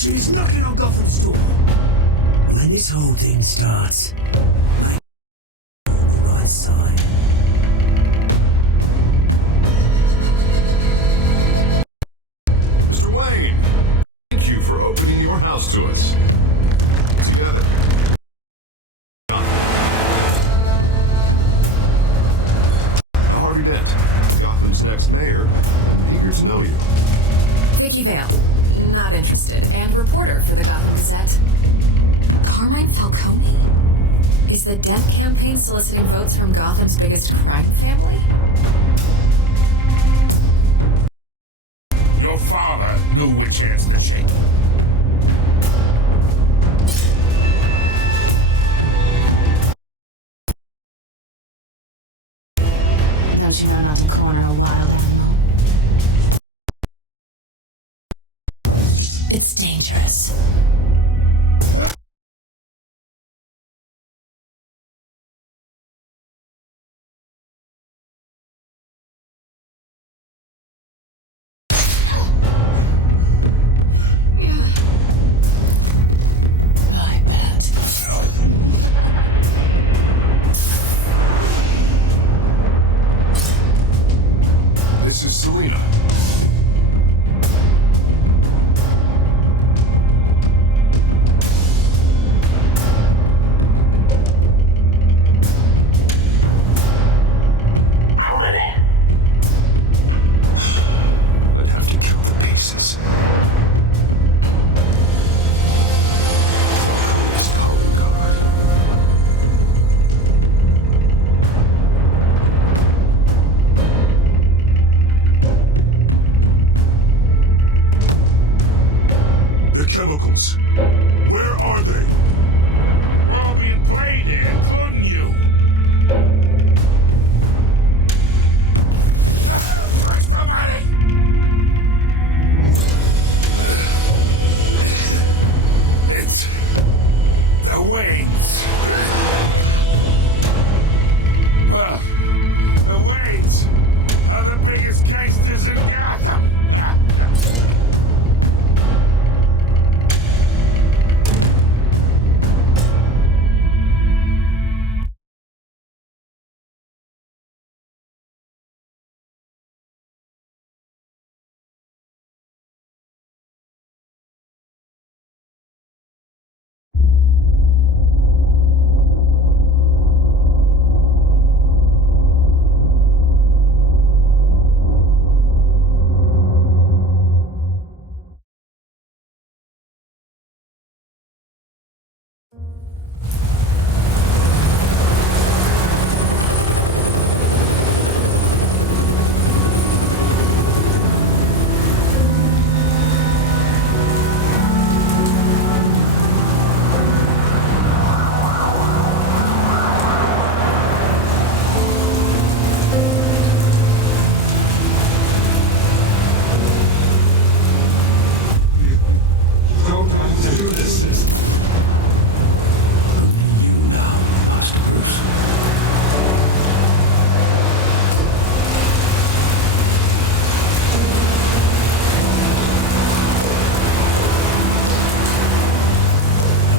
Corporation is knocking on Gotham's door. When this whole thing starts, I on the right side. Mr. Wayne, thank you for opening your house to us. Together. Harvey Dent, Gotham's next mayor, eager to know you. Vicky Vale, not interested, and reporter for the Gotham Gazette. Carmine Falcone? Is the Dent campaign soliciting votes from Gotham's biggest crime family? Your father knew which hands to shake. Don't you know not to corner a wild animal? It's dangerous. I bet. This is Selina. How many? I'd have to count the pieces. Oh, God. The chemicals. Where are they? We're all being played here, including you. Where's the money? It's the Waynes. Well, the Waynes are the biggest gangsters in Gotham. Don't have to do this. You now, Master Bruce.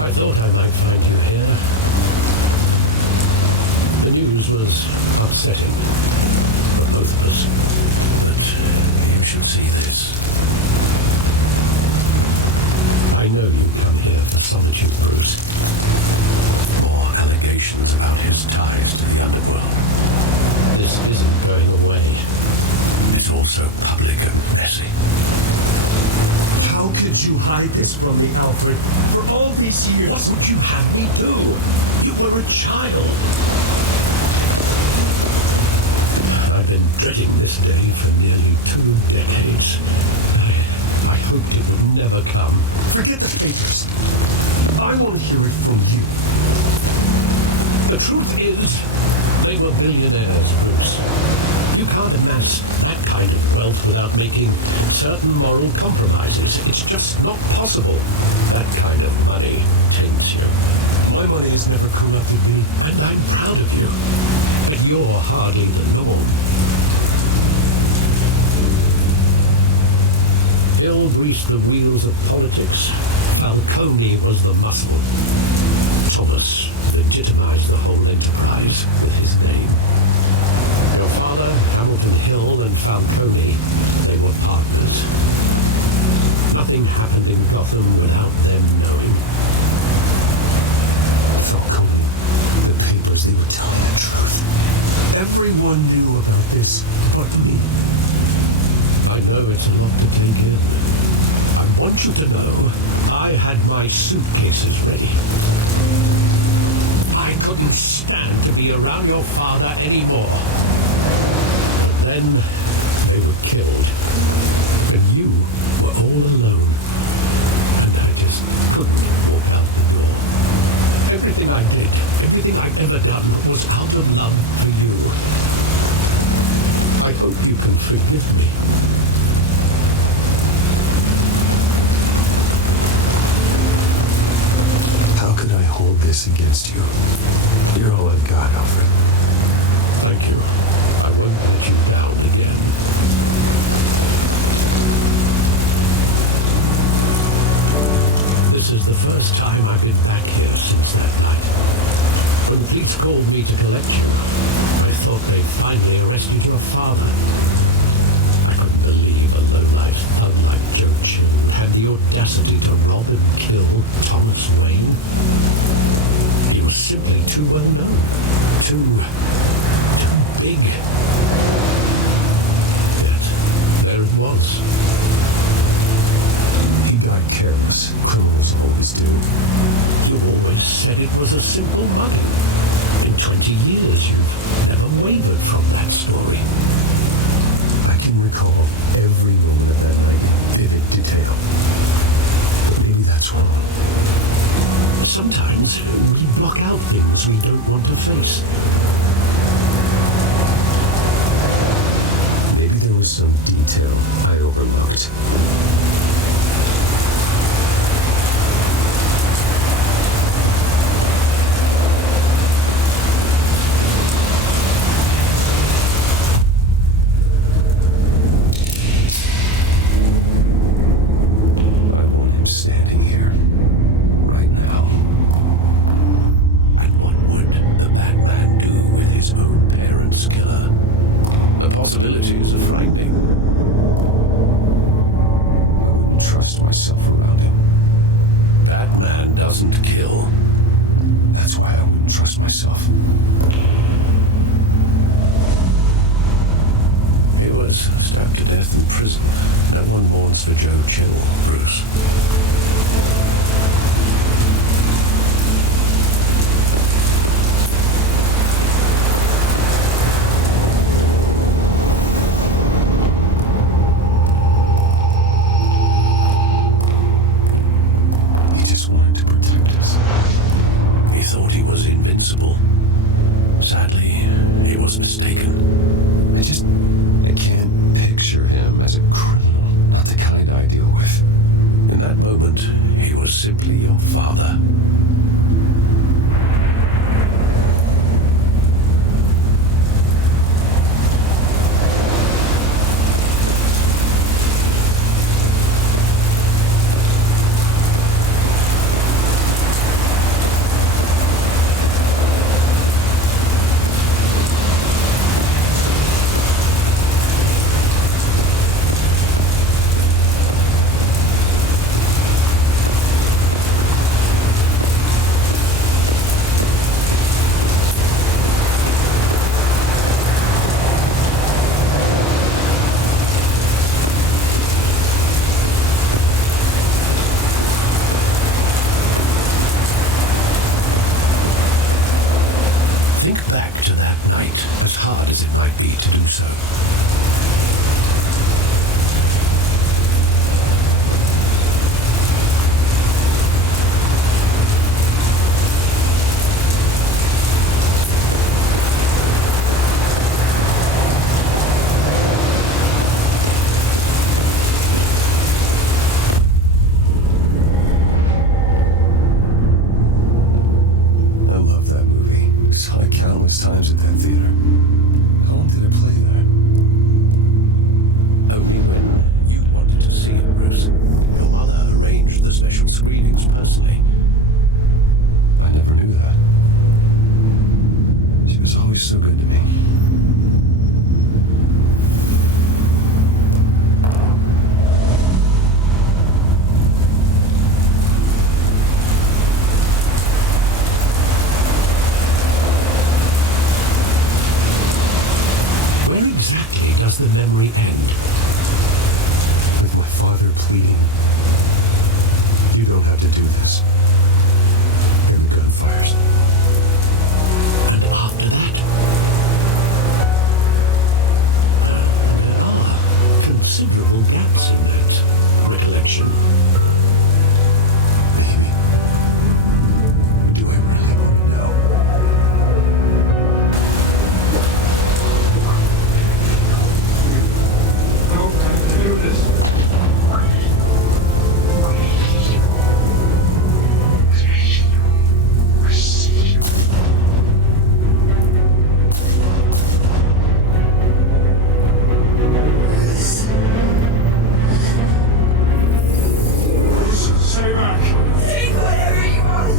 I thought I might find you here. The news was upsetting for both of us. But you should see this. I know you come here for solitude, Bruce. More allegations about his ties to the underworld. This isn't going away. It's also public and messy. How could you hide this from me, Alfred? For all these years... What would you have me do? You were a child. I've been dreading this day for nearly 2 decades. I hoped it would never come. Forget the papers. I want to hear it from you. The truth is, they were billionaires, Bruce. You can't amass that kind of wealth without making certain moral compromises. It's just not possible. That kind of money taints you. My money has never corrupted me. And I'm proud of you. But you're hardly the norm. Bill greased the wheels of politics. Falcone was the muscle. Thomas legitimized the whole enterprise with his name. Your father, Hamilton Hill, and Falcone, they were partners. Nothing happened in Gotham without them knowing. Falcone, the papers, they were telling the truth. Everyone knew about this but me. I know it's a lot to take in. I want you to know I had my suitcases ready. I couldn't stand to be around your father anymore. But then they were killed. And you were all alone. And I just couldn't walk out the door. Everything I did, everything I've ever done was out of love for you. I hope you can forgive me. How could I hold this against you? You're all I've got, Alfred. Thank you. I won't let you down again. This is the first time I've been back here since that night. When the police called me to collect you, I thought they'd finally arrested your father. I couldn't believe a lowlife thug like Joe Chill had the audacity to rob and kill Thomas Wayne. He was simply too well known. Too big. Yet, there it was. He got careless. Criminals always do. You always said it was a simple mugging. In 20 years, you've never wavered from that story. I can recall every moment of that night in vivid detail. But maybe that's wrong. Sometimes we block out things we don't want to face. Maybe there was some detail I overlooked. Possibilities are frightening. I wouldn't trust myself around him. That man doesn't kill. That's why I wouldn't trust myself. He was stabbed to death in prison. No one mourns for Joe Chill, Bruce. Sadly, he was mistaken. I can't picture him as a criminal, not the kind I deal with. In that moment, he was simply your father. As hard as it might be to do so. I love that movie. Saw it countless times at that theater. How long did it play there? Only when you wanted to see it, Bruce. screenings personally. I never knew that. She was always so good to me. Where exactly does the memory end? With my father pleading, "You don't have to do this." And the gun fires. And after that, there are considerable gaps in that recollection. Maybe. Do I really want to know? Don't have to do this. Stay back. Take whatever you want.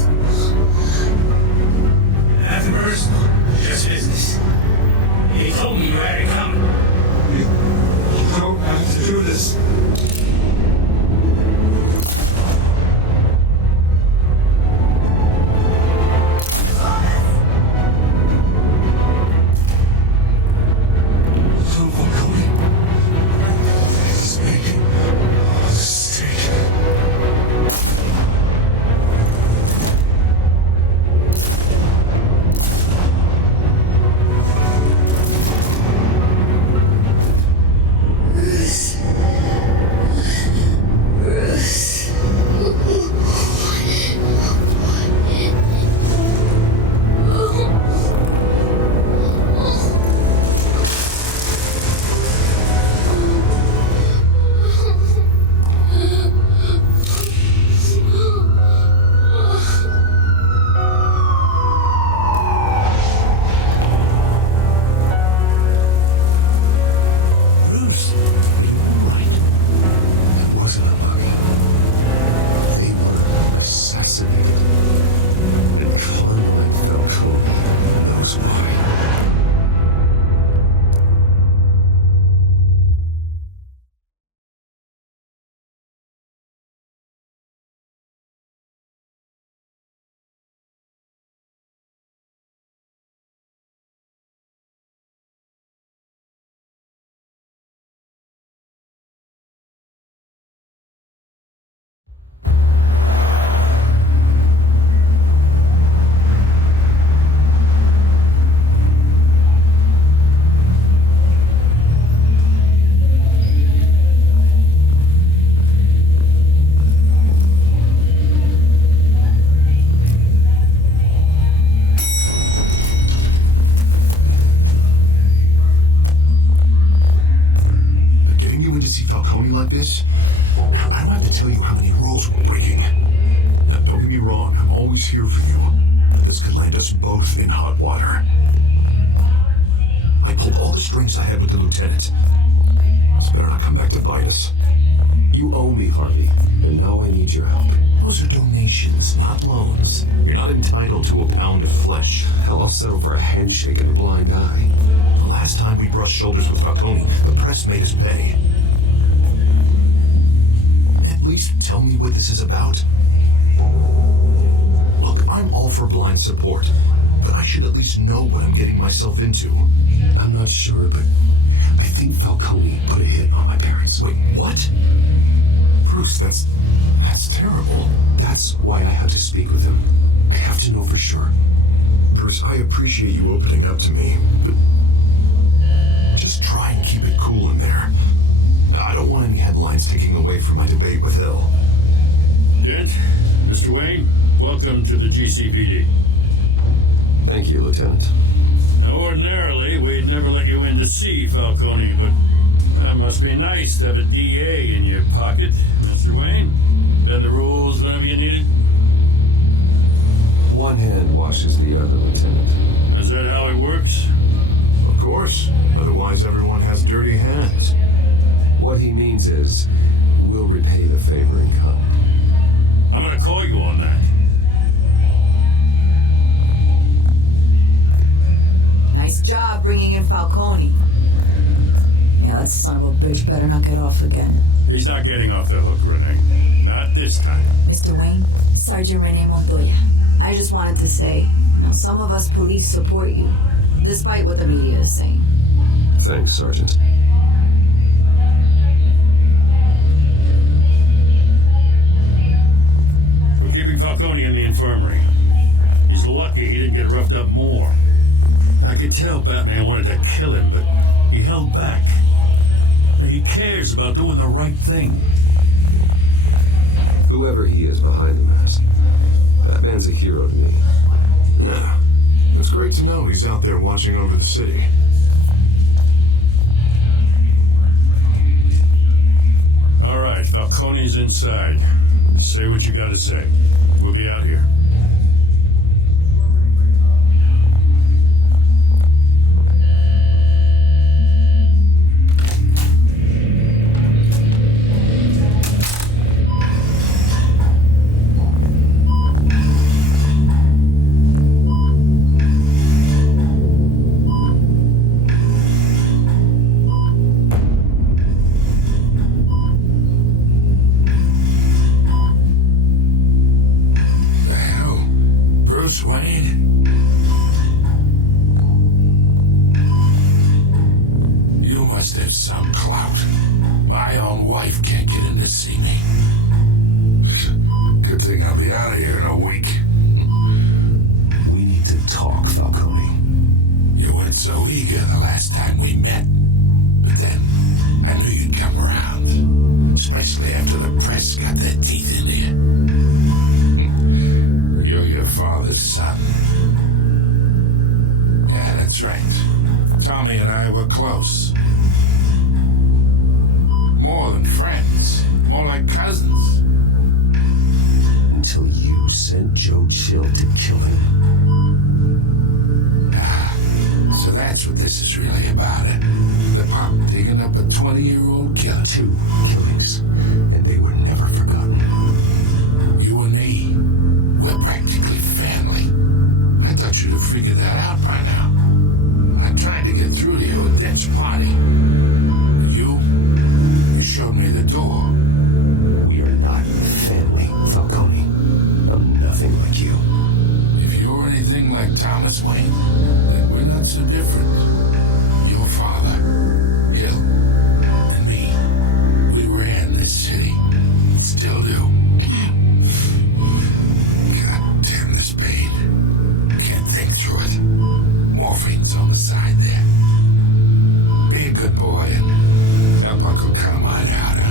Nothing personal. Just business. He told me you had it coming. You don't have to do this. So Falcone, this is making a mistake. Bruce, are you all right? It wasn't unlucky. They were assassinated. And Carmine Falcone knows why. Getting you in to see Falcone like this? Now, I don't have to tell you how many rules we're breaking. Now, don't get me wrong, I'm always here for you. But this could land us both in hot water. I pulled all the strings I had with the lieutenant. This better not come back to bite us. You owe me, Harvey, and now I need your help. Those are donations, not loans. You're not entitled to a pound of flesh. Hell, I'll settle for a handshake and a blind eye. The last time we brushed shoulders with Falcone, the press made us pay. At least tell me what this is about. Look, I'm all for blind support, but I should at least know what I'm getting myself into. I'm not sure, but I think Falcone put a hit on my parents. Wait, what? Bruce, that's terrible. That's why I had to speak with him. I have to know for sure. Bruce, I appreciate you opening up to me, but just try and keep it cool in there. I don't want any headlines taking away from my debate with Hill. Dent, Mr. Wayne, welcome to the GCPD. Thank you, Lieutenant. Now, ordinarily, we'd never let you in to see Falcone, but that must be nice to have a DA in your pocket, Mr. Wayne. Bend the rules whenever you need it. One hand washes the other, Lieutenant. Is that how it works? Of course. Otherwise, everyone has dirty hands. What he means is, we'll repay the favor in kind. I'm gonna call you on that. Nice job bringing in Falcone. Yeah, that son of a bitch better not get off again. He's not getting off the hook, Renee. Not this time. Mr. Wayne, Sergeant Renee Montoya. I just wanted to say, some of us police support you, despite what the media is saying. Thanks, Sergeant. We're keeping Falcone in the infirmary. He's lucky he didn't get roughed up more. I could tell Batman wanted to kill him, but he held back. He cares about doing the right thing. Whoever he is behind the mask, Batman's a hero to me. Yeah. It's great to know he's out there watching over the city. All right, Falcone's inside. Say what you gotta say. We'll be out here. Bruce Wayne? You must have some clout. My own wife can't get in to see me. Good thing I'll be out of here in a week. We need to talk, Falcone. You weren't so eager the last time we met. But then, I knew you'd come around. Especially after the press got their teeth into you. You're your father's son. Yeah, that's right. Tommy and I were close. More than friends. More like cousins. Until you sent Joe Chill to kill him. So that's what this is really about. The pop digging up a 20-year-old killer. 2 killings, and they were never forgotten. You and me, we're practically family. I thought you'd have figured that out by now. I tried to get through to you at Dent's party. And you showed me the door. We are not family, Falcone. I'm nothing like you. If you're anything like Thomas Wayne, then we're not so different. Your father, Hill, and me, we ran this city. Still do. God damn this pain. Can't think through it. Morphine's on the side there. Be a good boy and help Uncle Carmine out, huh?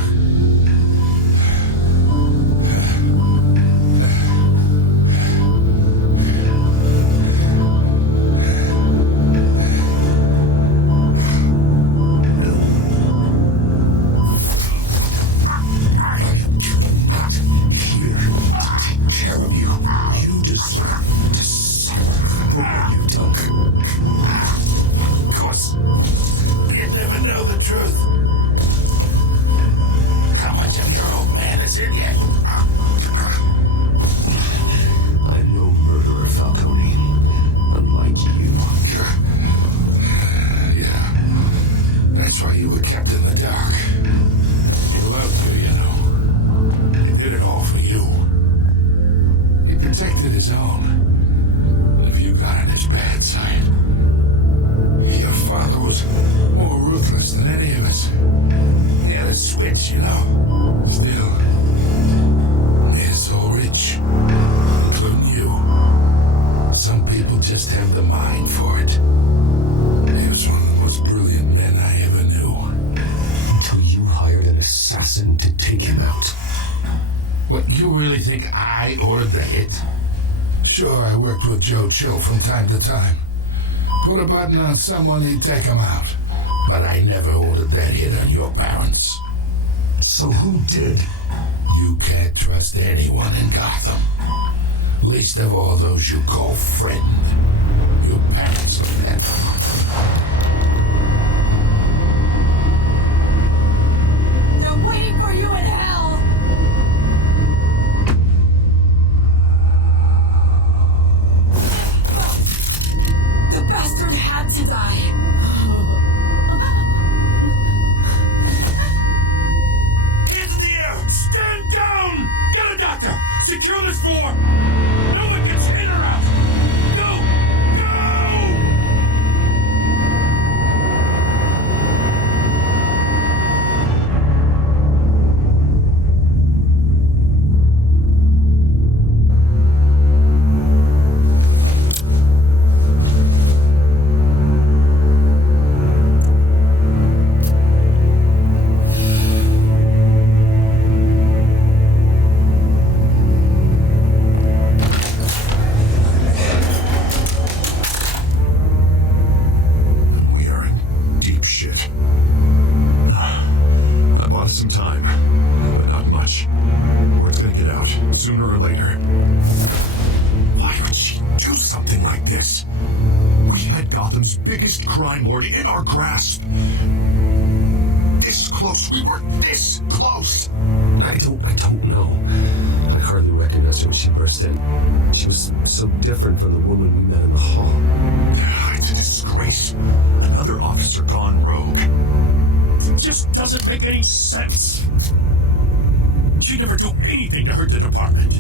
To take him out. What, you really think I ordered the hit? Sure, I worked with Joe Chill from time to time. Put a button on someone, he'd take him out. But I never ordered that hit on your parents. So who did? You can't trust anyone in Gotham. Least of all those you call friend. Your parents and... Waiting for you in hell! sooner or later. Why would she do something like this? We had Gotham's biggest crime lord in our grasp. This close. We were this close. I don't know. I hardly recognized her when she burst in. She was so different from the woman we met in the hall. It's a disgrace. Another officer gone rogue. It just doesn't make any sense. She'd never do anything to hurt the department.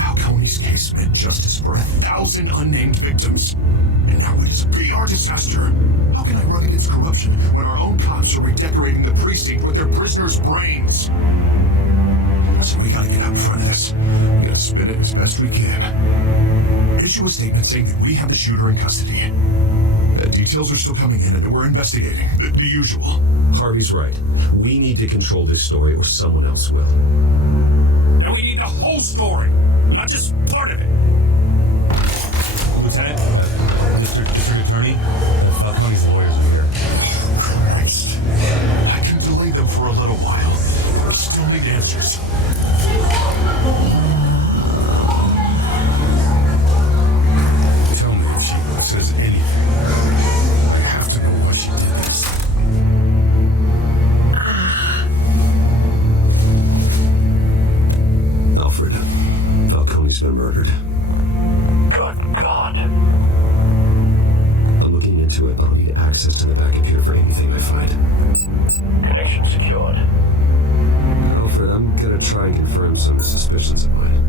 Falcone's case meant justice for 1,000 unnamed victims. And now it is a PR disaster. How can I run against corruption when our own cops are redecorating the precinct with their prisoners' brains? Listen, we gotta get out in front of this. We gotta spin it as best we can. Issue a statement saying that we have the shooter in custody. Details are still coming in and that we're investigating. The usual. Harvey's right. We need to control this story or someone else will. Now we need the whole story, not just part of it. Lieutenant, Mr. District Attorney, Falcone's lawyers are here. Christ. I can delay them for a little while. We still need answers. Tell me if she says anything. I have to know why she did this. Alfred, Falcone's been murdered. Good God. I'm looking into it, but I'll need access to the back computer for anything I find. Connection secured. Alfred, I'm gonna try and confirm some suspicions of mine.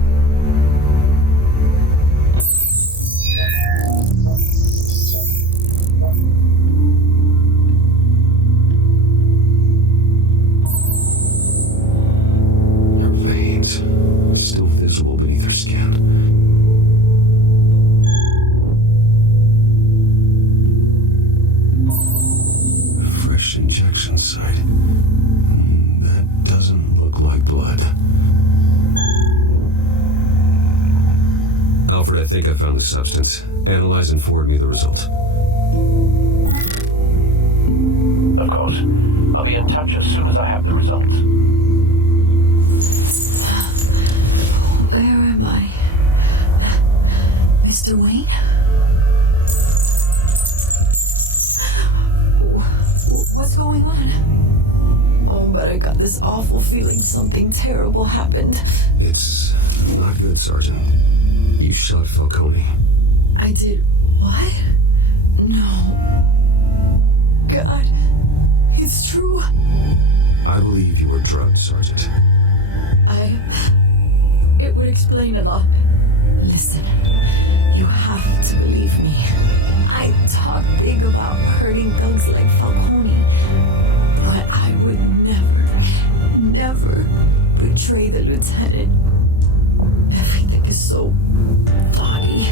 Her veins are still visible beneath her skin. A fresh injection site. That doesn't look like blood. Alfred, I think I found the substance. Analyze and forward me the result. Of course. I'll be in touch as soon as I have the results. Where am I? Mr. Wayne? What's going on? Oh, but I got this awful feeling something terrible happened. It's not good, Sergeant. You shot Falcone. I did what? No. God, it's true. I believe you were drugged, Sergeant. It would explain a lot. Listen, you have to believe me. I talk big about hurting thugs like Falcone, but I would never betray the lieutenant. Everything is so foggy.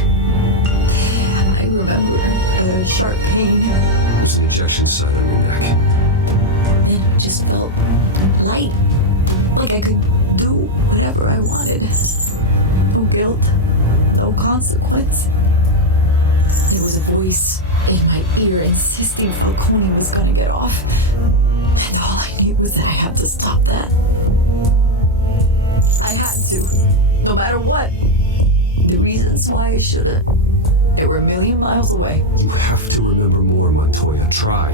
I remember a sharp pain. There's an injection site on your neck. Then it just felt light, like I could do whatever I wanted. No guilt, no consequence. There was a voice in my ear insisting Falcone was gonna get off. And all I knew was that I had to stop that. I had to, no matter what. The reasons why I shouldn't, they were a million miles away. You have to remember more, Montoya. Try.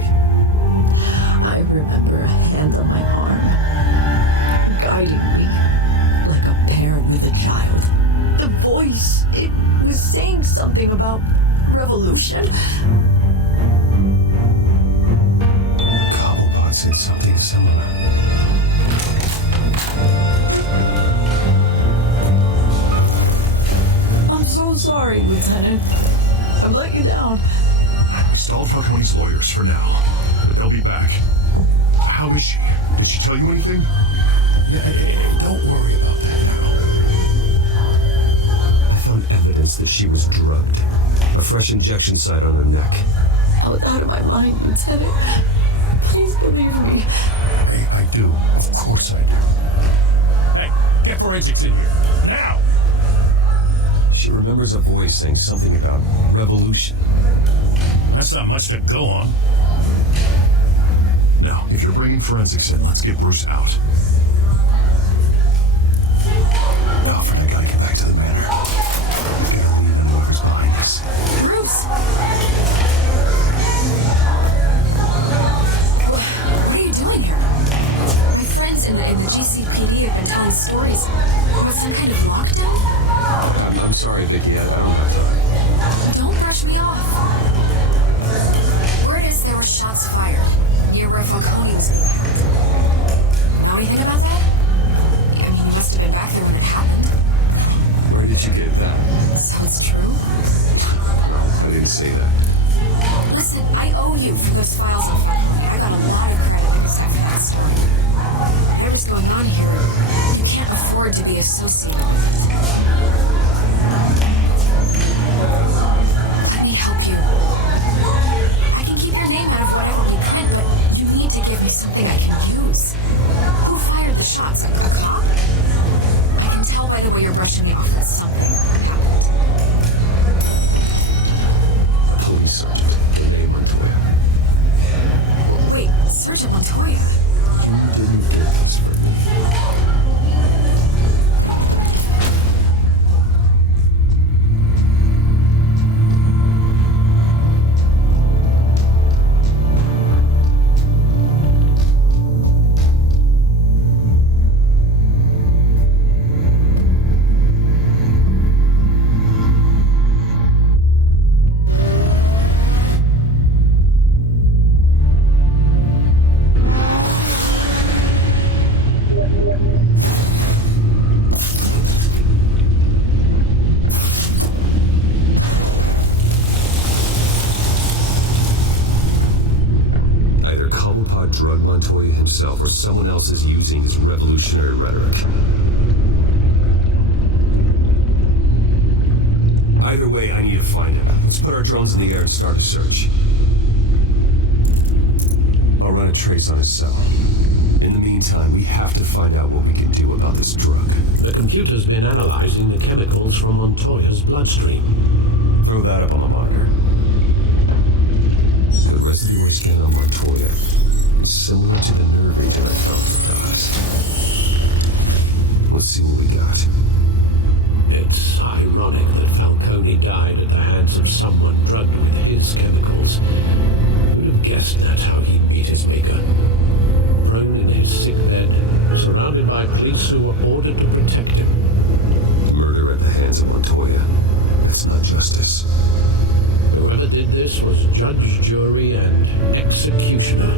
I remember a hand on my arm, guiding me like a parent with a child. The voice, it was saying something about revolution. Cobblepot said something similar. I'm so sorry, Lieutenant. I've let you down. We stalled Falcone's lawyers for now, but they'll be back. How is she? Did she tell you anything? Don't worry about that now. I found evidence that she was drugged. A fresh injection site on her neck. I was out of my mind, Lieutenant. Please believe me. I do. Of course I do. Hey, get forensics in here. Now! She remembers a voice saying something about revolution. That's not much to go on. Now, if you're bringing forensics in, let's get Bruce out. Alfred, I gotta get back to the manor. Get a lead on whoever's behind this. Bruce! What are you doing here? My friends in the GCPD have been telling stories about some kind of lockdown. I'm sorry, Vicky. I don't have time. Don't brush me off. Word is there were shots fired near where Falcone was being held. Know anything about that? I mean, you must have been back there when it happened. Where did you get that? So it's true? I didn't say that. Listen, I owe you for those files on Falcone. I got a lot of credit because I've had that story. Whatever's going on here, you can't afford to be associated with it. Let me help you. I can keep your name out of whatever we print, but you need to give me something I can use. Who fired the shots? A cop? I can tell by the way you're brushing me off that something happened. A police sergeant, Renee Montoya. Wait, Sergeant Montoya? You didn't get this for me. Drug Montoya himself or someone else is using his revolutionary rhetoric. Either way, I need to find him. Let's put our drones in the air and start a search. I'll run a trace on his cell. In the meantime, we have to find out what we can do about this drug. The computer's been analyzing the chemicals from Montoya's bloodstream. Throw that up on the monitor. The residue scan on Montoya, similar to the nerve agent I found in the dust. Let's see what we got. It's ironic that Falcone died at the hands of someone drugged with his chemicals. Who'd have guessed that's how he'd meet his maker? Prone in his sick bed, surrounded by police who were ordered to protect him. Murder at the hands of Montoya. That's not justice. Whoever did this was judge, jury, and executioner.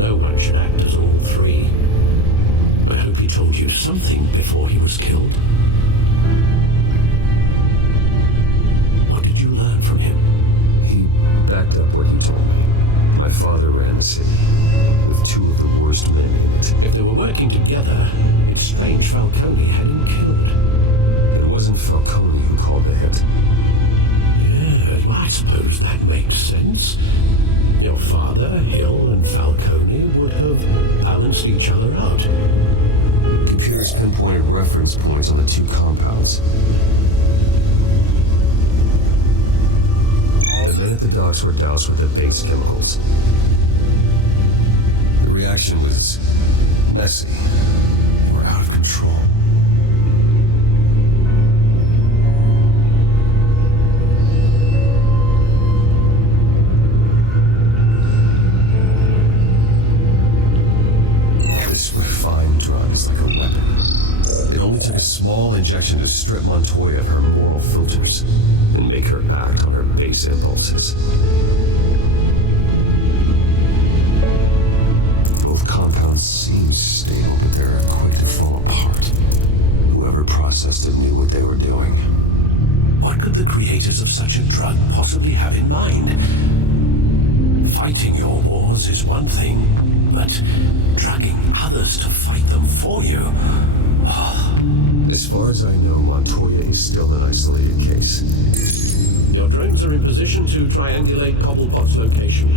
No one should act as all three. I hope he told you something before he was killed. What did you learn from him? He backed up what you told me. My father ran the city, with two of the worst men in it. If they were working together, it's strange Falcone had him killed. It wasn't Falcone who called the hit. Yes, well, I suppose that makes sense. Your father, Hill, and Falcone would have balanced each other out. Computers pinpointed reference points on the two compounds. The men at the docks were doused with the base chemicals. The reaction was messy. We're out of control. This refined drug is like a weapon. It only took a small injection to strip Montoya of her moral filters and make her act on her base impulses. Both compounds seem stable, but they're quick to fall apart. Whoever processed it knew what they were doing. What could the creators of such a drug possibly have in mind? Fighting your wars is one thing, but drugging others to fight them for you... As far as I know, Montoya is still an isolated case. Your drones are in position to triangulate Cobblepot's location.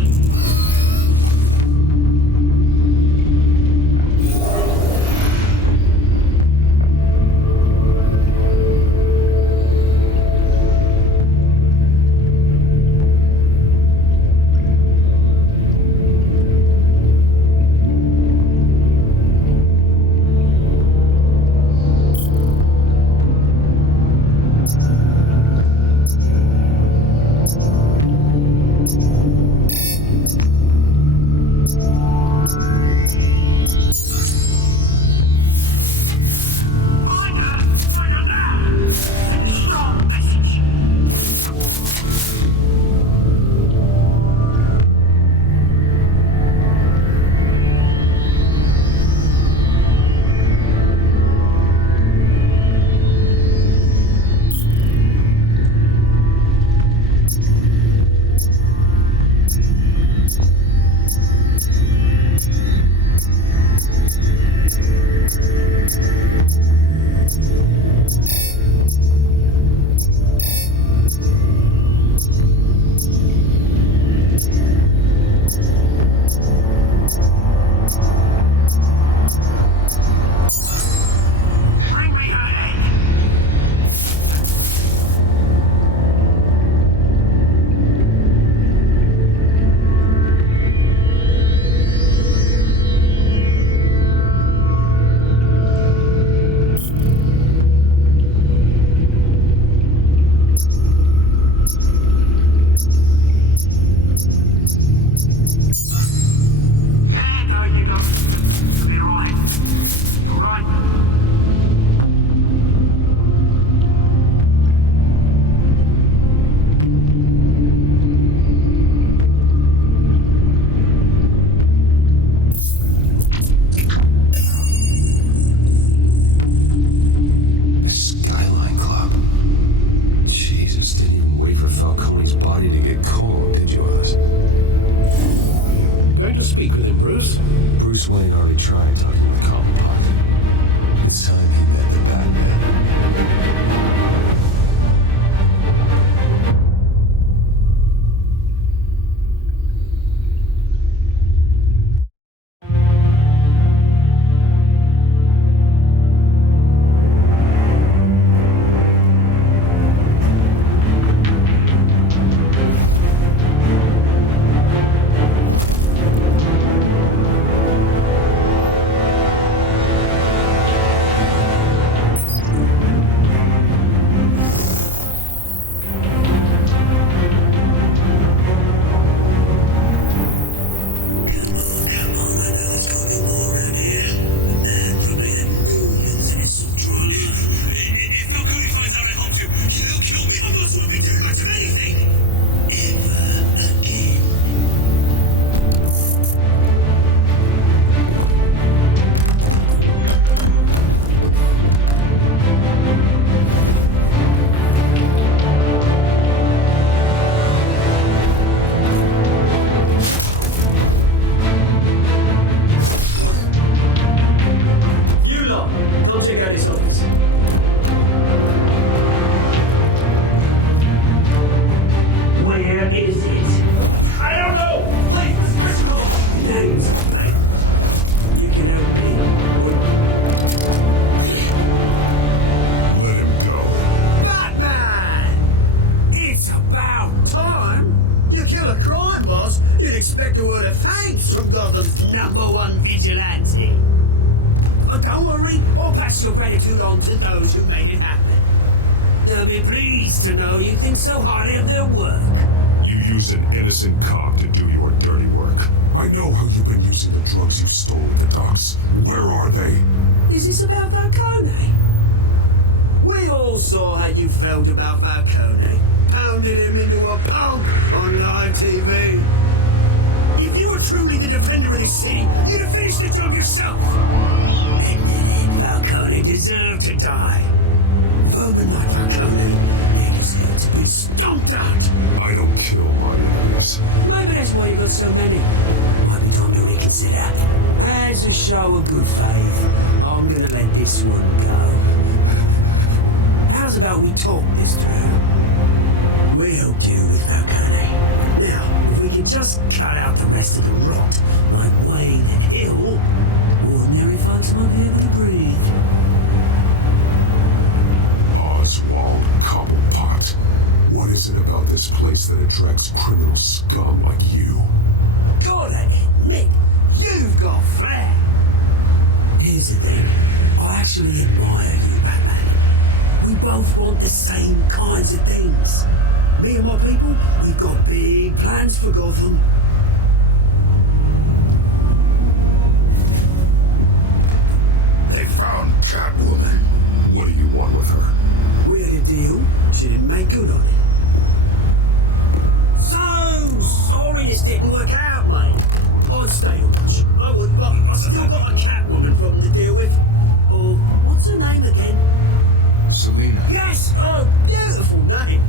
wait for Falcone's body to get cold, did you, Oz? Going to speak with him, Bruce? Bruce Wayne already tried talking with Commandant. It's time he met the Batman. Expect a word of thanks from Gotham's #1 vigilante. But don't worry, I'll pass your gratitude on to those who made it happen. They'll be pleased to know you think so highly of their work. You used an innocent cop to do your dirty work. I know how you've been using the drugs you've stolen at the docks. Where are they? Is this about Falcone? We all saw how you felt about Falcone. Pounded him into a pulp on live TV. If you were truly the defender of this city, you'd have finished the job yourself. Admit it, Falcone deserved to die. Vermin like Falcone, they deserve to be stomped out. I don't kill my enemies. Maybe that's why you got so many. Might be time to reconsider. As a show of good faith, I'm gonna let this one go. How's about we talk this through? We helped you with Falcone. Now, if we could just cut out the rest of the rot, like Wayne and Hill, ordinary folks might be able to breathe. Oswald Cobblepot. What is it about this place that attracts criminal scum like you? Gotta admit, you've got flair. Here's the thing. I actually admire you, Batman. We both want the same kinds of things. Me and my people, we've got big plans for Gotham. They found Catwoman. What do you want with her? We had a deal. She didn't make good on it. So sorry this didn't work out, mate. I'd stay on watch. I would, but I still got a Catwoman problem to deal with. Or, what's her name again? Selena. Yes! Oh, beautiful name.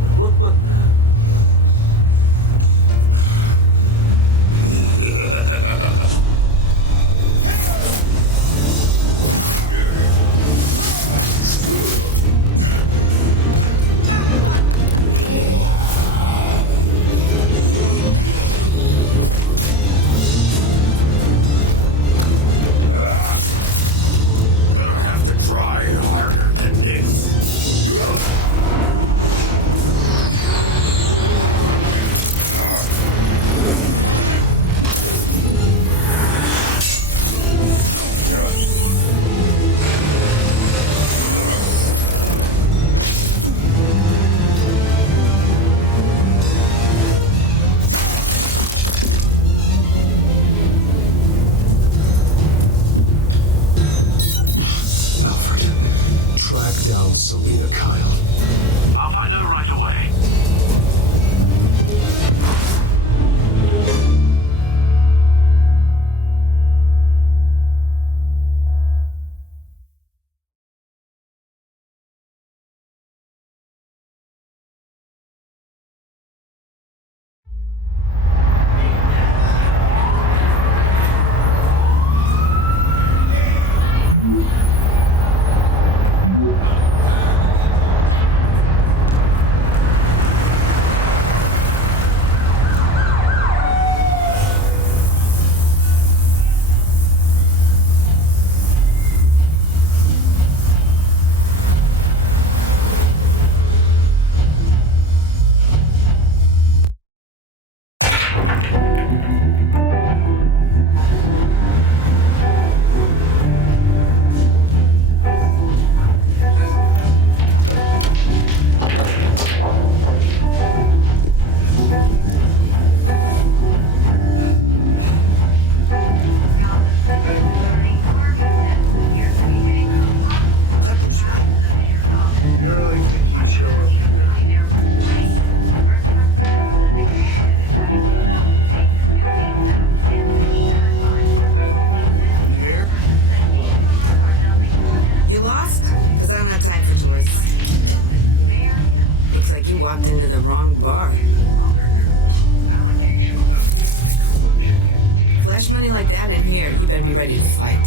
Cash money like that in here, you better be ready to fight.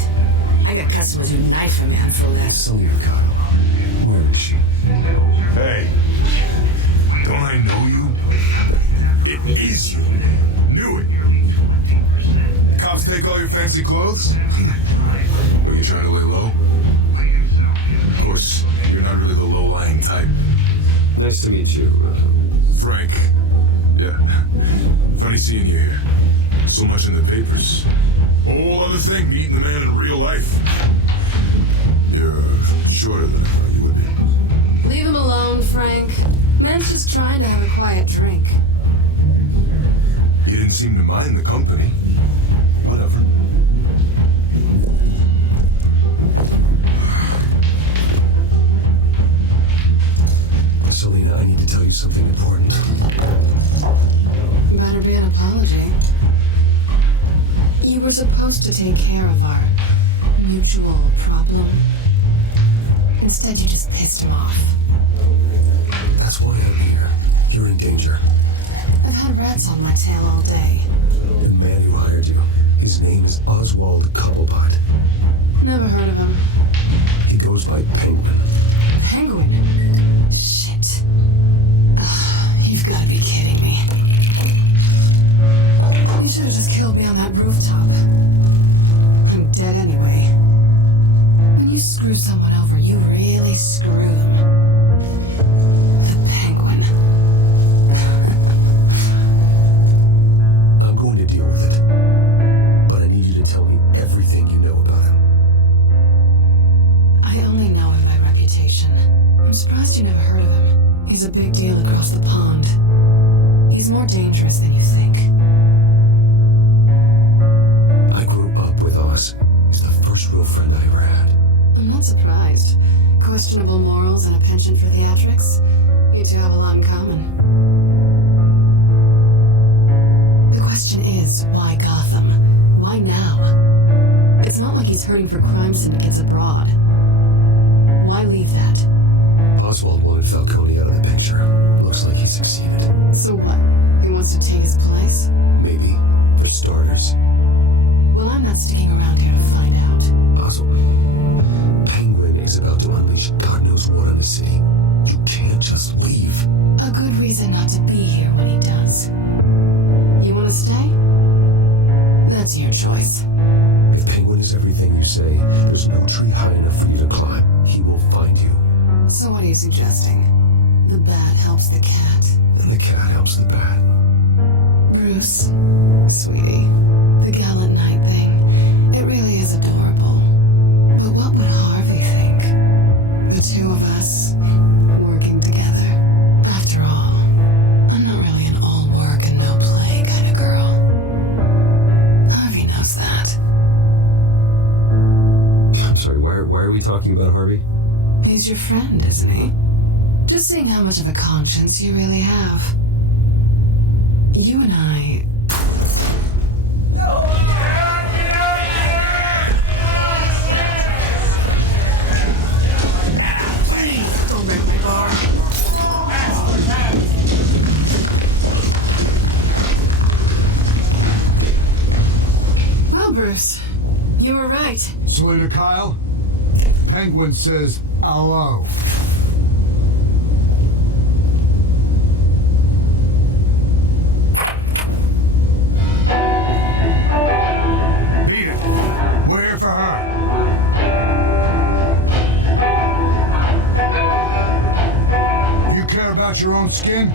I got customers who knife a man for less. Selena Kyle. Where is she? Hey, don't I know you? It is you. Knew it. Cops take all your fancy clothes? Are you trying to lay low? Of course, you're not really the low-lying type. Nice to meet you. Frank. Yeah. Funny seeing you here. So much in the papers. Whole other thing, meeting the man in real life. You're shorter than I thought you would be. Leave him alone, Frank. Man's just trying to have a quiet drink. You didn't seem to mind the company. Whatever. Selena, I need to tell you something important. Better be an apology. You were supposed to take care of our mutual problem. Instead, you just pissed him off. That's why I'm here. You're in danger. I've had rats on my tail all day. The man who hired you, his name is Oswald Cobblepot. Never heard of him. He goes by Penguin. Penguin? Shit. Ugh, you've got to be kidding me. You should have just killed me on that rooftop. I'm dead anyway. When you screw someone over, you really screw them. The Penguin. I'm going to deal with it. But I need you to tell me everything you know about him. I only know him by reputation. I'm surprised you never heard of him. He's a big deal across the pond. He's more dangerous than you think. I grew up with Oz. He's the first real friend I ever had. I'm not surprised. Questionable morals and a penchant for theatrics. You two have a lot in common. The question is, why Gotham? Why now? It's not like he's hurting for crime syndicates abroad. Why leave that? Oswald wanted Falcone out of the picture. Looks like he succeeded. So what? He wants to take his place? Maybe. For starters. Well, I'm not sticking around here to find out. Oswald. Penguin is about to unleash God knows what on the city. You can't just leave. A good reason not to be here when he does. You want to stay? That's your choice. If Penguin is everything you say, there's no tree high enough for you to climb. He will find you. So what are you suggesting? The bat helps the cat. And the cat helps the bat. Bruce, sweetie, the gallant knight thing, it really is adorable. But what would Harvey think? The two of us working together. After all, I'm not really an all work and no play kind of girl. Harvey knows that. I'm sorry, why are we talking about Harvey? He's your friend, isn't he? Just seeing how much of a conscience you really have. You and I... Please don't make me bar. Well, Bruce, you were right. Selena Kyle, Penguin says hello. Beat it. We're here for her. You care about your own skin?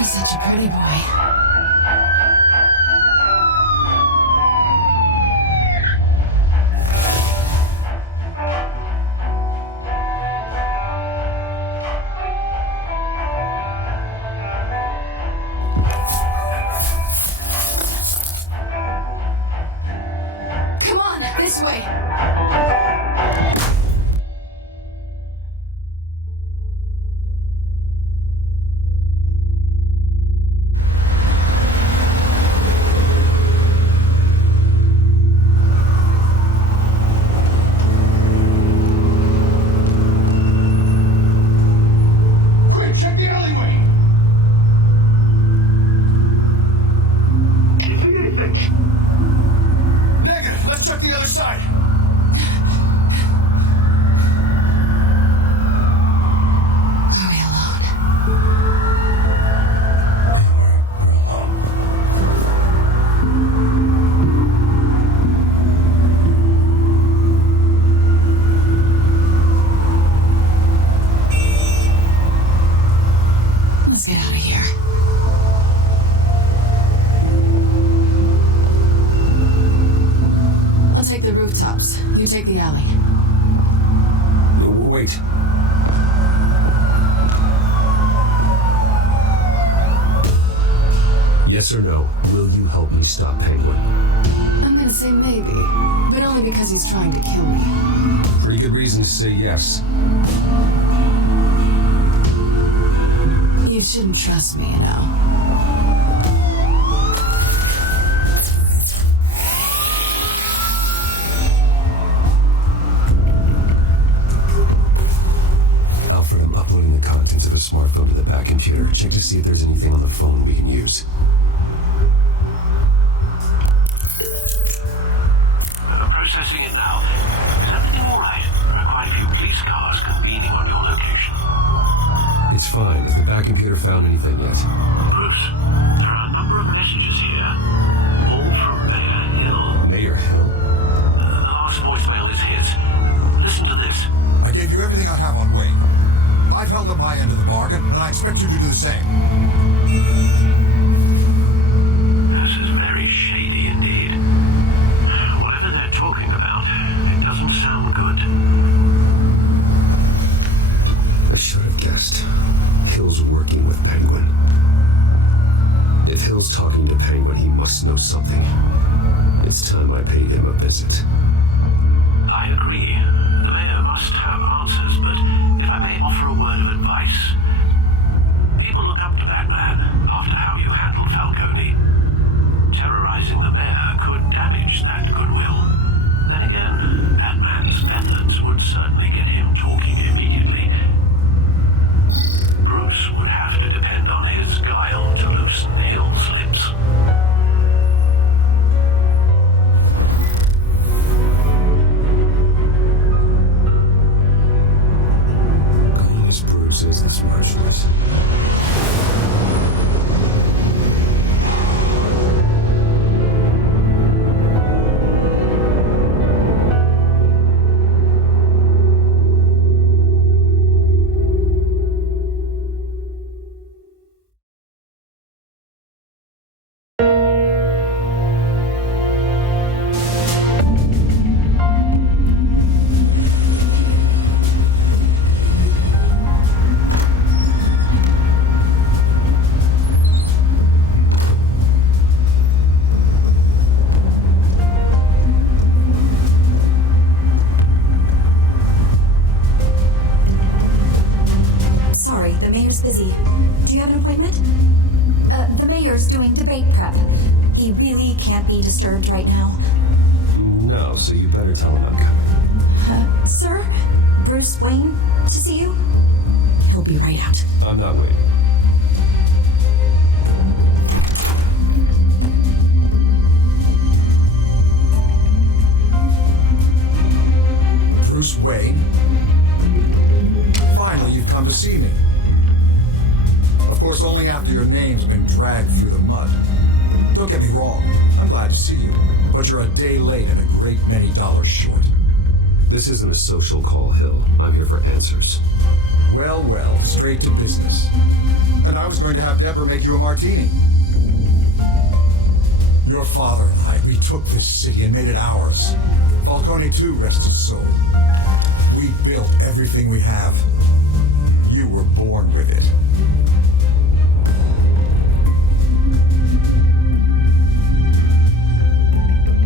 He's such a pretty boy. Come on, this way. Quick, check the alleyway! Did you see anything? Negative, let's check the other side! Are we alone? We're alone. Let's get out of here. I'll take the rooftops. You take the alley. Wait. Yes or no, will you help me stop Penguin? I'm gonna say maybe, but only because he's trying to kill me. Pretty good reason to say yes. You shouldn't trust me, you know. Alfred, I'm uploading the contents of a smartphone to the back computer. Check to see if there's anything on the phone we can use. Processing it now. Is everything all right? There are quite a few police cars convening on your location. It's fine. Has the back computer found anything yet? Bruce, there are a number of messages here. All from Mayor Hill. Mayor Hill? The last voicemail is his. Listen to this. I gave you everything I have on Wayne. I've held up my end of the bargain, and I expect you to do the same. This is very shady indeed. Whatever they're talking about, it doesn't sound good. I should have guessed. Hill's working with Penguin. If Hill's talking to Penguin, he must know something. It's time I paid him a visit. I agree. The mayor must have answers, but if I may offer a word of advice. People look up to Batman after how you handled Falcone. Terrorizing the mayor could damage that goodwill. Then again, Batman's methods would certainly get him talking immediately. Bruce would have to depend on his guile to loosen Hill's lips. This Bruce is the smart choice. Sorry, the mayor's busy. Do you have an appointment? The mayor's doing debate prep. He really can't be disturbed right now. No, so you better tell him I'm coming. Sir? Bruce Wayne to see you? He'll be right out. I'm not waiting. Bruce Wayne? Finally, you've come to see me. Of course, only after your name's been dragged through the mud. Don't get me wrong, I'm glad to see you, but you're a day late and a great many dollars short. This isn't a social call, Hill. I'm here for answers. Well, well, straight to business. And I was going to have Deborah make you a martini. Your father and I, we took this city and made it ours. Falcone too, rest his soul. We built everything we have. You were born with it.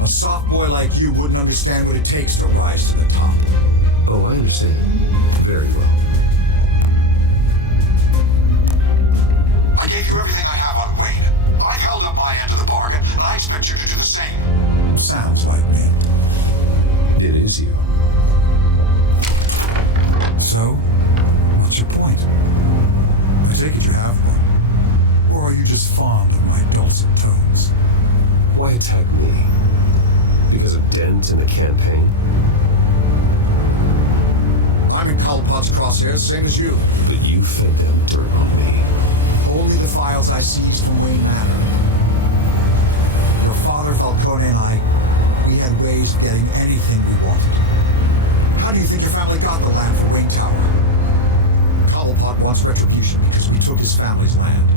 A soft boy like you wouldn't understand what it takes to rise to the top. Oh, I understand. Very well. I gave you everything I have on Wayne. I've held up my end of the bargain, and I expect you to do the same. Sounds like me. It is you. So, what's your point? I take it you have one. Or are you just fond of my dulcet tones? Why attack me? Because of Dent and the campaign? I'm in Cobblepot's crosshairs, same as you. But you fed them dirt on me. Only the files I seized from Wayne Manor. Your father, Falcone, and I, we had ways of getting anything we wanted. How do you think your family got the land for Wayne Tower? Cobblepot wants retribution because we took his family's land.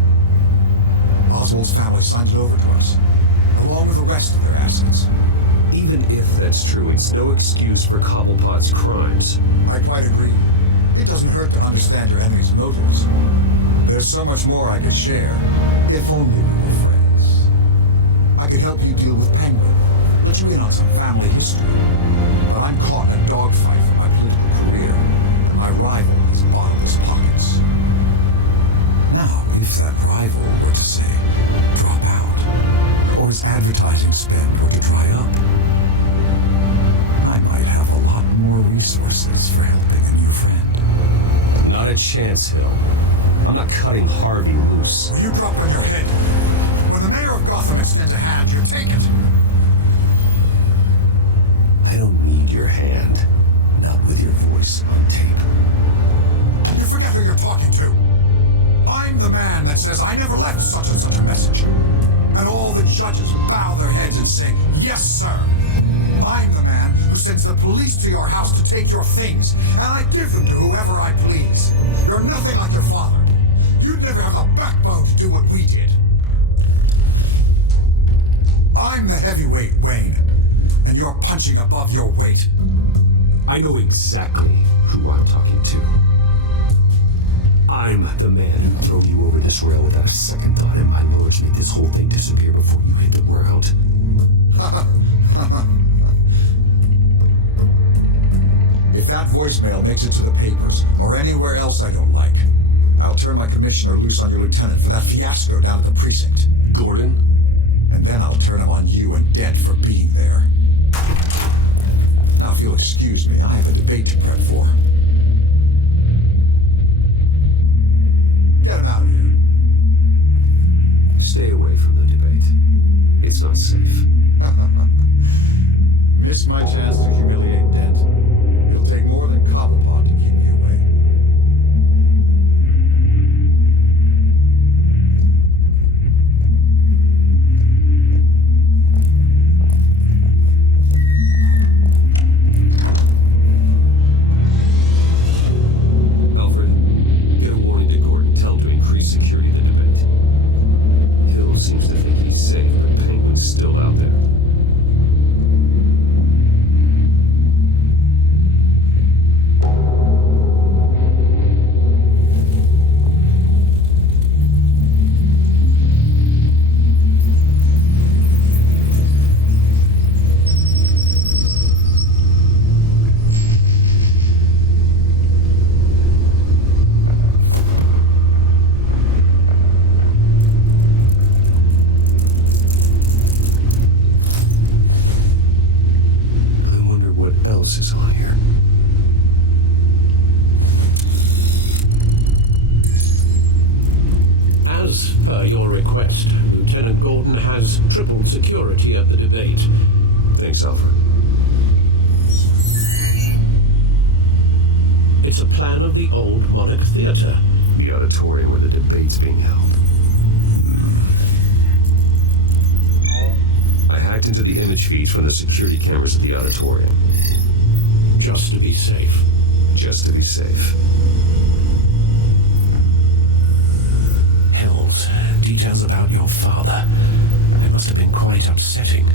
Oswald's family signed it over to us, along with the rest of their assets. Even if that's true, it's no excuse for Cobblepot's crimes. I quite agree. It doesn't hurt to understand your enemy's motives. There's so much more I could share, if only we were friends. I could help you deal with Penguin, let you in on some family history. But I'm caught in a dogfight for my political career, and my rival has bottomless pockets. Now, if that rival were to say, drop out, or his advertising spend were to dry up, I might have a lot more resources for helping a new friend. Not a chance, Hill. I'm not cutting Harvey loose. Will you drop on your head? When the mayor of Gotham extends a hand, you take it. I don't need your hand. Not with your voice on tape. You forget who you're talking to. I'm the man that says I never left such and such a message. And all the judges bow their heads and say, yes, sir. I'm the man who sends the police to your house to take your things, and I give them to whoever I please. You're nothing like your father. You'd never have the backbone to do what we did. I'm the heavyweight, Wayne, and you're punching above your weight. I know exactly who I'm talking to. I'm the man who threw you over this rail without a second thought, and my lords made this whole thing disappear before you hit the ground. If that voicemail makes it to the papers, or anywhere else I don't like, I'll turn my commissioner loose on your lieutenant for that fiasco down at the precinct. Gordon? And then I'll turn him on you and Dent for being there. Now, if you'll excuse me, I have a debate to prep for. Get him out of here. Stay away from the debate. It's not safe. Missed my chance to humiliate Dent. It'll take more than Cobblepot to keep me away. Alfred, get a warning to Gordon. Tell him to increase security of the debate. Hill seems to think he's safe, but Penguin's still out there. Is on here. As per your request, Lieutenant Gordon has tripled security at the debate. Thanks, Alfred. It's a plan of the old Monarch Theatre. The auditorium where the debate's being held. I hacked into the image feeds from the security cameras at the auditorium. Just to be safe. Just to be safe. details about your father. They must have been quite upsetting.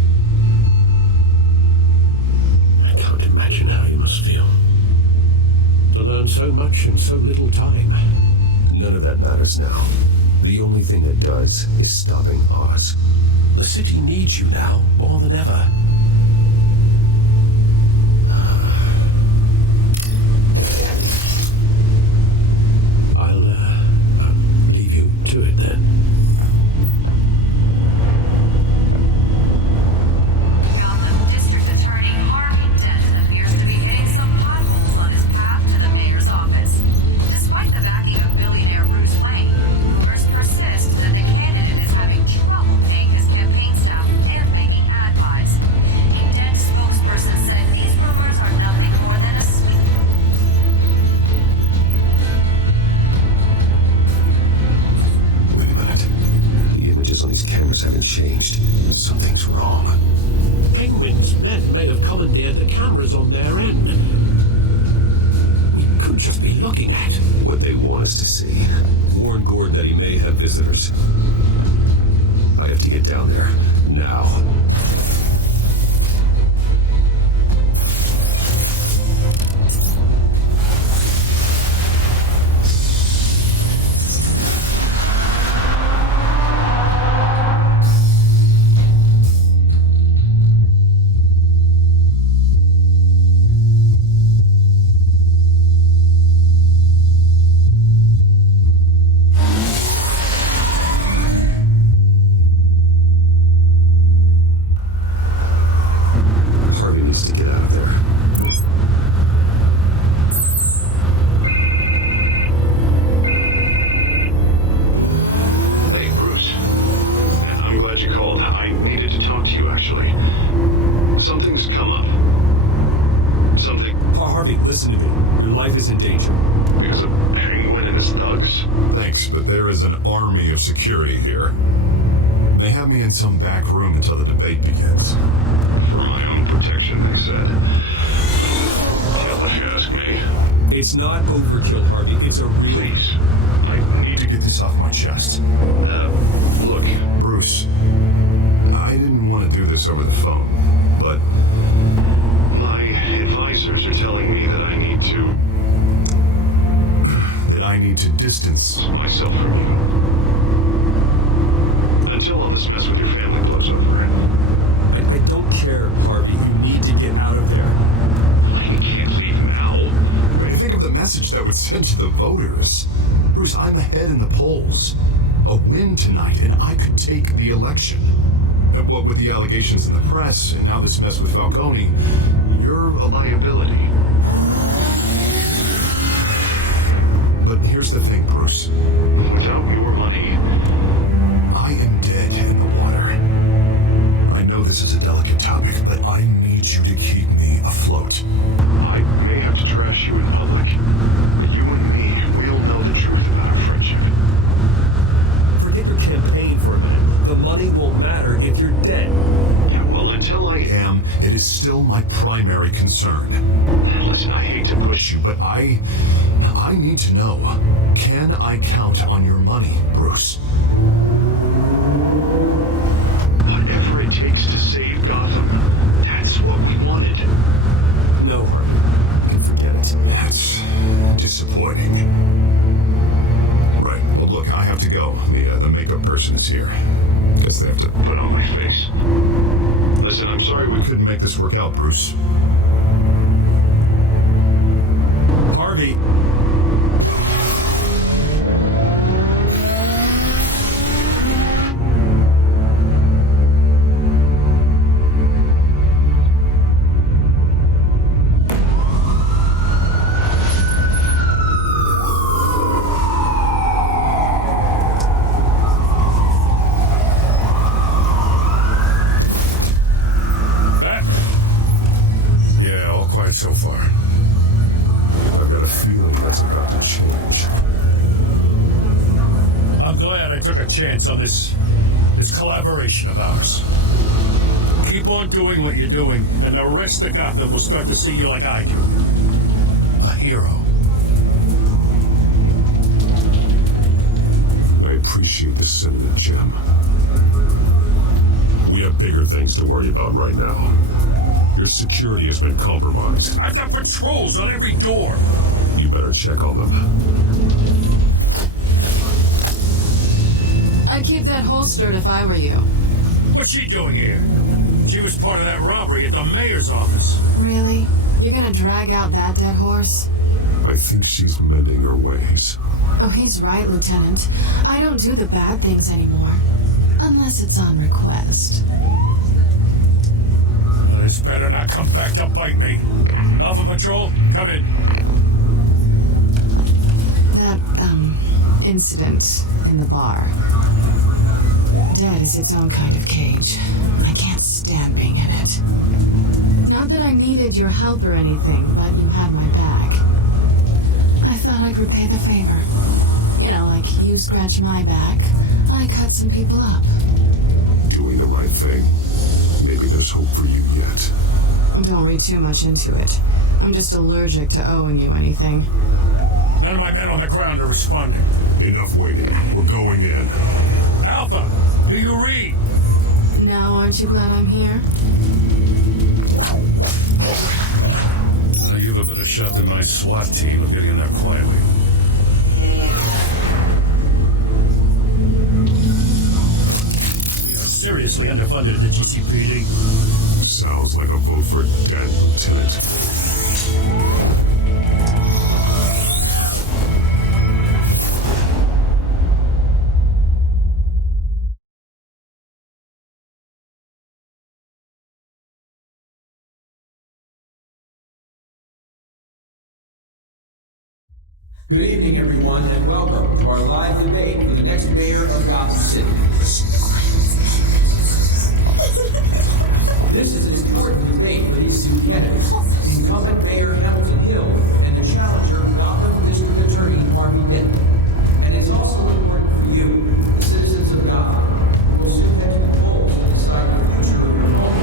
I can't imagine how you must feel. To learn so much in so little time. None of that matters now. The only thing that does is stopping Oz. The city needs you now more than ever. I'll leave you to it then. Gotham District Attorney Harvey Dent appears to be hitting some potholes on his path to the mayor's office. Despite the backing of billionaire Bruce Wayne, rumors persist that the candidate is having trouble paying his campaign staff and making ad buys. A Dent spokesperson said these rumors are nothing more than a smear. Wait a minute. The images on these cameras haven't changed. Something's wrong. Penguin's men may have commandeered the cameras on their end. We could just be looking at What they want us to see. Warn Gord that he may have visitors. I have to get down there. Now. Harvey needs to get out of there. Hey, Bruce. I'm glad you called. I needed to talk to you, actually. Something's come up. Something Harvey, listen to me. Your life is in danger. because of Penguin and his thugs. Thanks, but there is an army of security here. They have me in some back room until the debate begins. For my own protection, they said. Kill if you ask me. It's not overkill, Harvey. It's a real... Please. I need to get this off my chest. Look. Bruce, I didn't want to do this over the phone, but My advisors are telling me that I need to distance myself from you. Until all this mess with your family blows over. I don't care, Harvey. You need to get out of there. I can't leave now. Right, think of the message that would send to the voters. Bruce, I'm ahead in the polls. A win tonight, and I could take the election. And what with the allegations in the press, and now this mess with Falcone, you're a liability. But here's the thing, Bruce. Without your money, I am dead in the water. I know this is a delicate topic, but I need you to keep me afloat. I may have to trash you in public. But you and me, we'll know the truth about our friendship. Forget your campaign for a minute. The money won't matter if you're dead. Yeah, well, until I am. It is still my primary concern. Listen, I hate to push you, But I need to know, can I count on your money, Bruce? whatever it takes to save Gotham, that's what we wanted. No, Harvey. You can forget it. That's disappointing. Right, well look, I have to go. The makeup person is here. Guess they have to Put on my face. Listen, I'm sorry we couldn't make this work out, Bruce. Harvey. Yeah, all quiet so far. I've got a feeling that's about to change. I'm glad I took a chance on this collaboration of ours. Keep on doing what you're doing, and the rest of Gotham will start to see you like I do. A hero. Wait, appreciate the sentiment, Jim. We have bigger things to worry about right now. Your security has been compromised. I've got patrols on every door. You better check on them. I'd keep that holstered if I were you. What's she doing here? She was part of that robbery at the mayor's office. Really? You're gonna drag out that dead horse? I think she's mending her ways. Oh, he's right, Lieutenant. I don't do the bad things anymore. Unless it's on request. This better not come back to bite me. Alpha Patrol, come in. That, incident in the bar. Dead is its own kind of cage. I can't stand being in it. Not that I needed your help or anything, but you had my back. I thought I'd repay the favor. You know, like you scratch my back, I cut some people up. Doing the right thing. Maybe there's hope for you yet. Don't read too much into it. I'm just allergic to owing you anything. None of my men on the ground are responding. Enough waiting. We're going in. Alpha, do you read? Now, aren't you glad I'm here? Now you have a better shot than my SWAT team of getting in there quietly. We are seriously underfunded at the GCPD. Sounds like a vote for dead, Lieutenant. Good evening, everyone, and welcome to our live debate for the next mayor of Gotham City. This is an important debate for these two candidates, the incumbent Mayor Hamilton Hill and the challenger Gotham District Attorney Harvey Dent. And it's also important for you, the citizens of Gotham, who will soon head to the polls to decide the future of your home.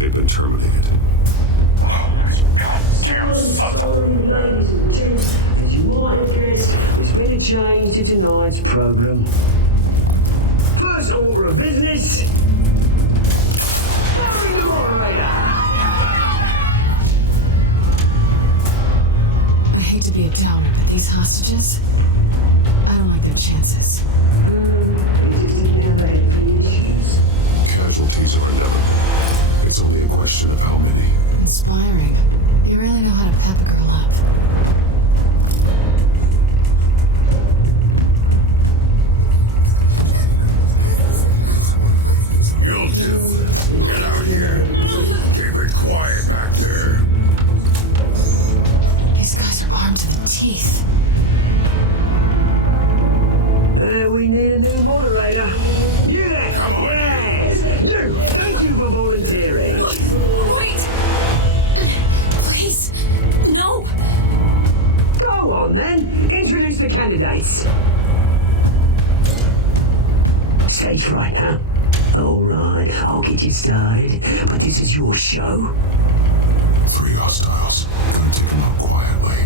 They've been terminated. Ladies and gents, as you might have guessed, there's been a change to tonight's programme. First order of business, firing the moderator. I hate to be a downer, but these hostages, I don't like their chances. Casualties are inevitable. It's only a question of how many. Inspiring. You really know how to pep a girl up. You'll do. Get out here. Keep it quiet back there. These guys are armed to the teeth. We need a new moderator. You there? Come on. Yes. You. Thank you for volunteering. Wait! Please, no! Go on then. Introduce the candidates. Stage fright, huh? All right, I'll get you started. But this is your show. 3 hostiles. Gotta take them out quietly.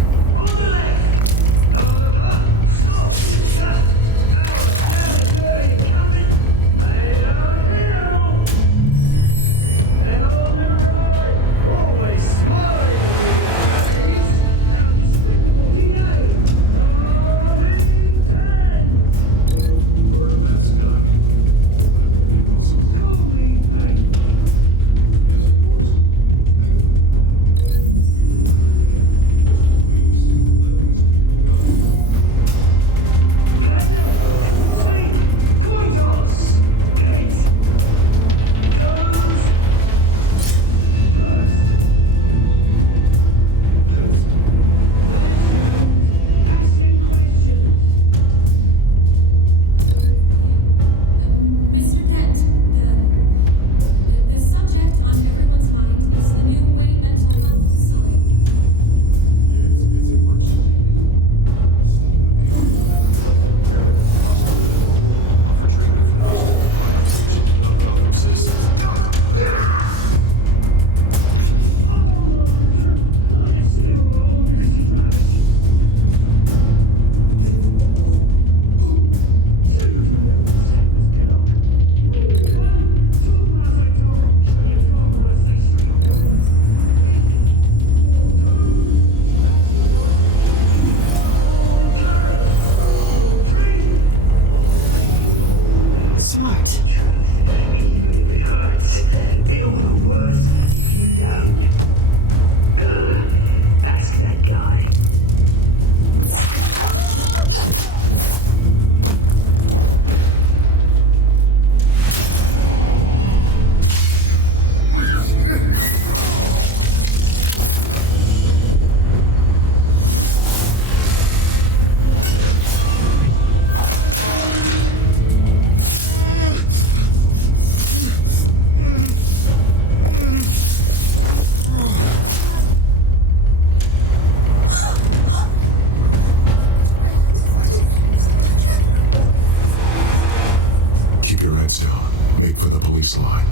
for the police line.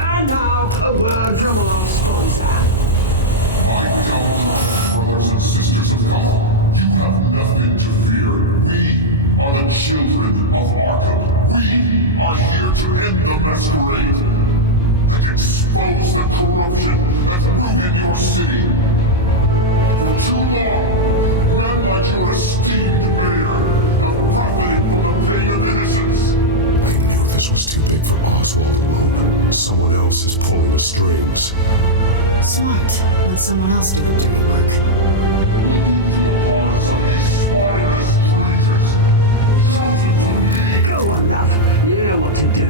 And now, a word from our sponsor. My young brothers and sisters of color, you have nothing to fear. We are the children of Arkham. We are here to end the masquerade and expose the corruption that ruined your city. For too long, men like your esteemed mayor have profited from the pain of innocence. I knew this was too big for Oswald alone. Someone else is pulling the strings. Smart. Let someone else do the dirty work. Go on, love. You know what to do.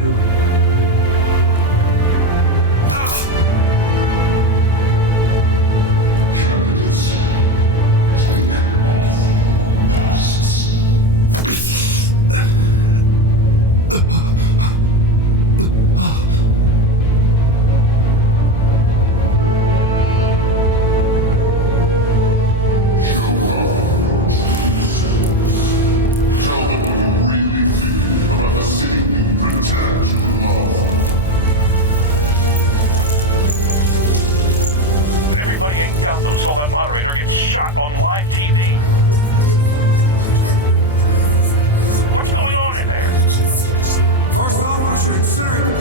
Everybody in Gotham saw that moderator get shot on live TV. What's going on in there? First officer incinerated.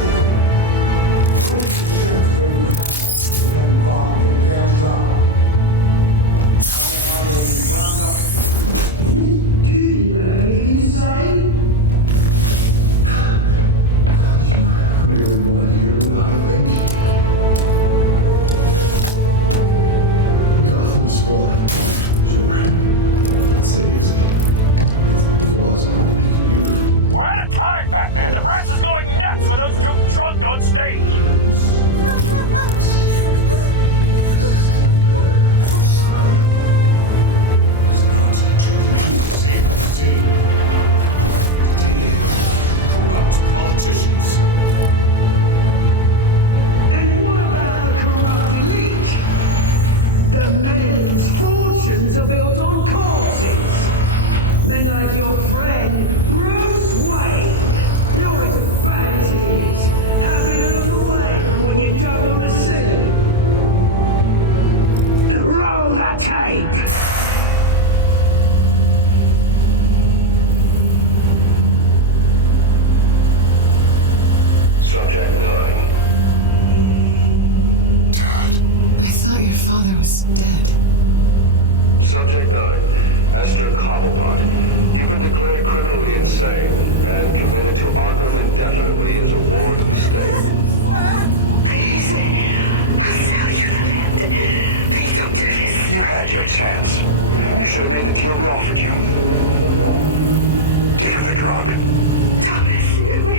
We're out of time, Batman. The press is going nuts with those two drunk on stage. And what about the corrupt elite? The men's fortunes are built on corpses. Men like your friend, Bruce Wayne. You're into fantasies. Having a look away when you don't want to see. Roll that tape. Subject 9. Dad, I thought your father was dead. Subject 9. Esther Cobblepot. You've been declared criminally insane and committed to Arkham indefinitely as a ward of the state. Please, I'll sell you the land. Please don't do this. You had your chance. You should have made the deal we offered you. Give her the drug. Thomas, we're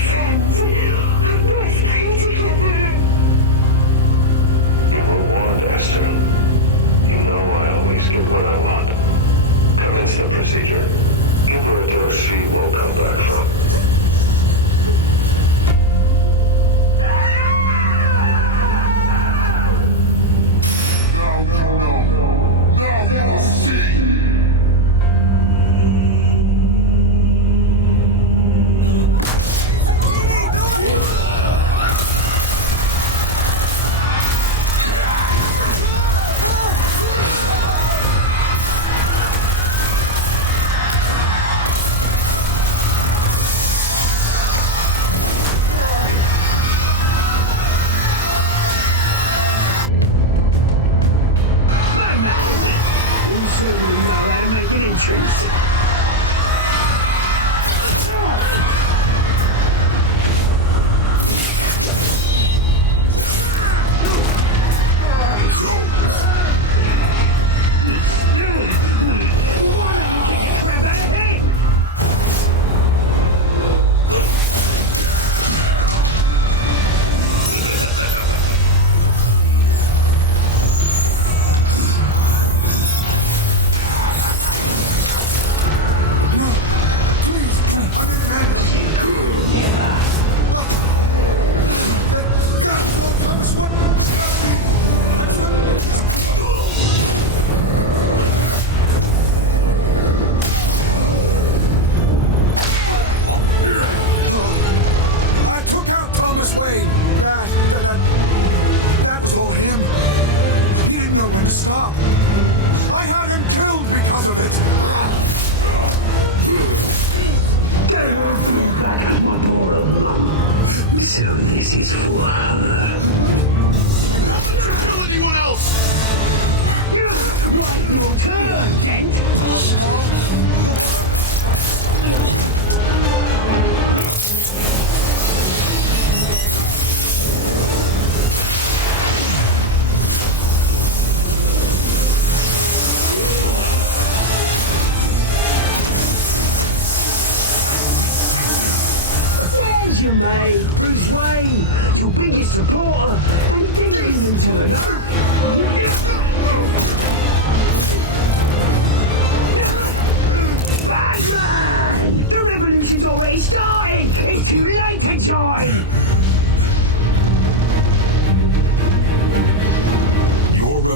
friends. Our best play together. You were warned, Esther. You know I always get what I want. Commence the procedure. Give her a dose she won't come back from. Now you know. Now you will see.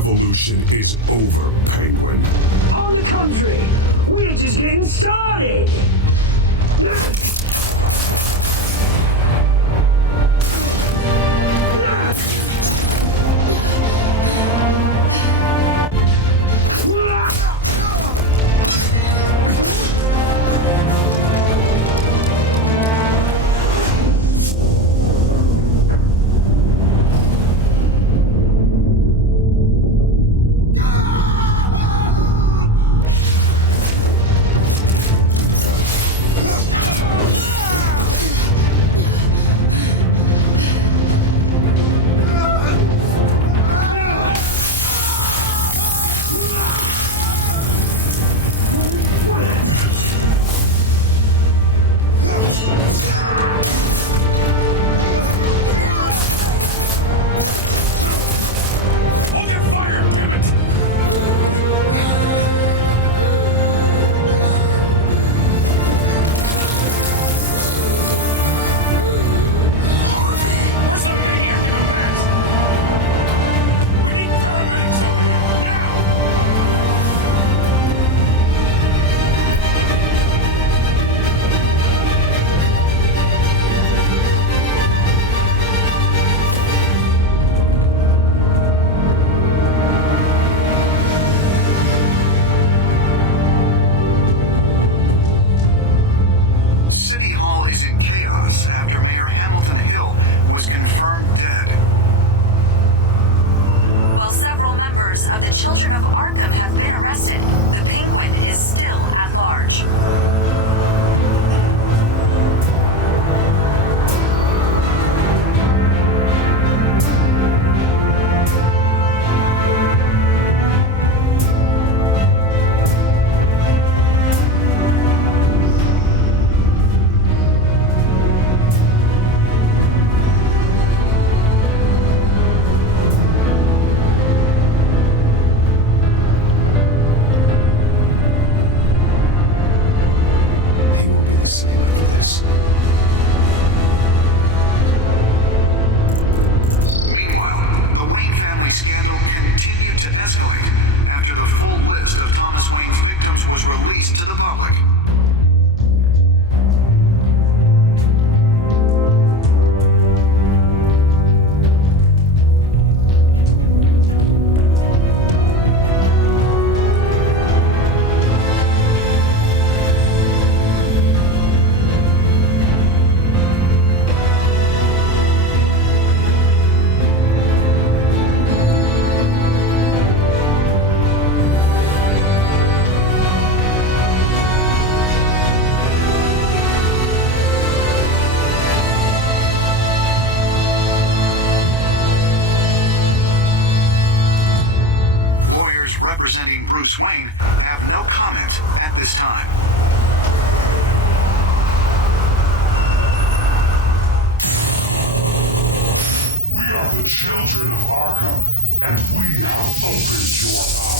revolution is over, Penguin. On the contrary, we're just getting started. children of Arkham have been arrested. The Penguin is still at large. Representing Bruce Wayne have no comment at this time. We are the children of Arkham, and we have opened your eyes.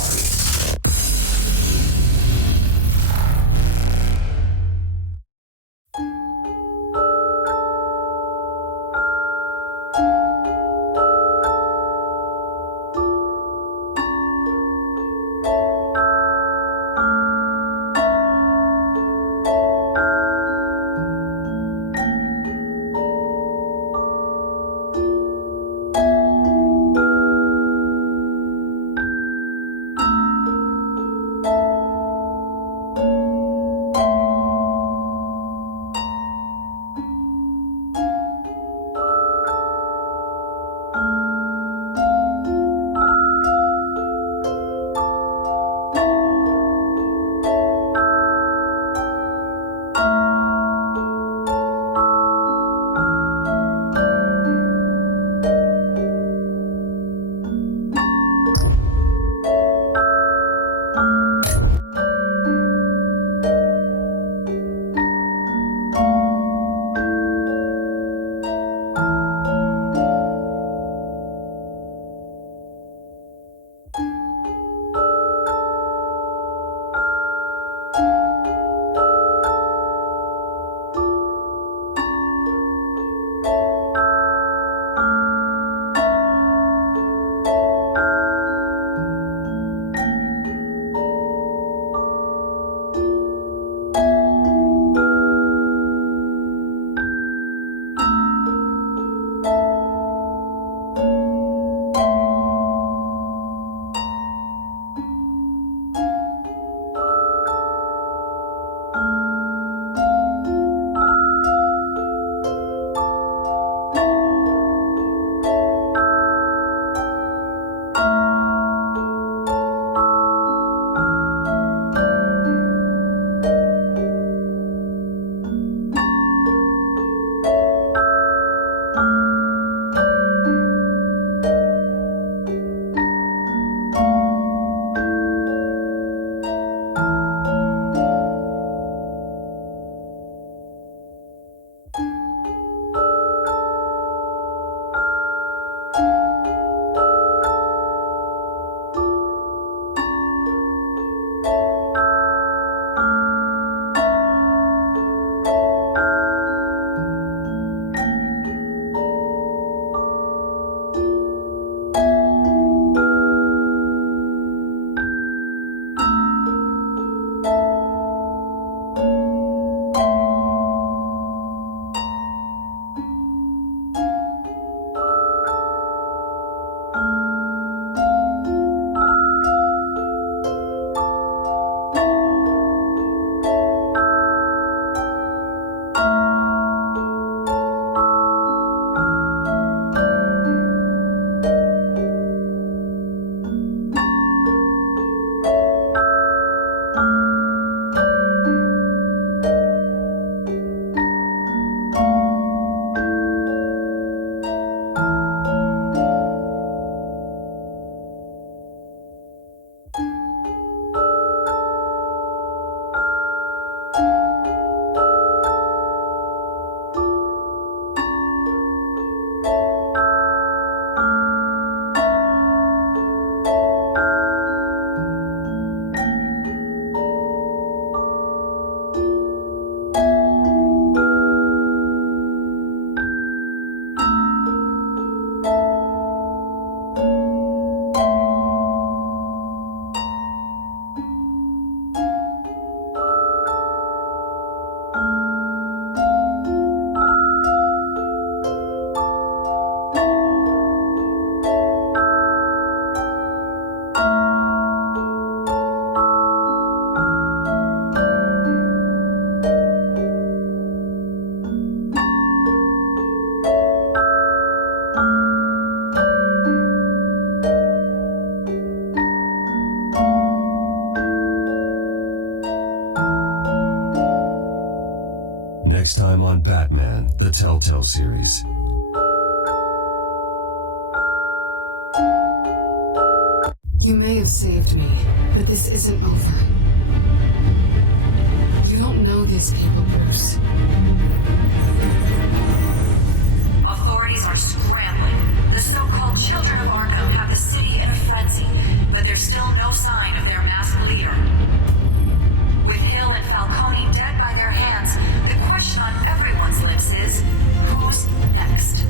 on Batman, the TellTale series. You may have saved me, but this isn't over. You don't know these people, Bruce. Authorities are scrambling. The so-called Children of Arkham have the city in a frenzy, but there's still no sign of their masked leader. With Hill and Falcone dead by their hands, the question on everyone's lips is, who's next?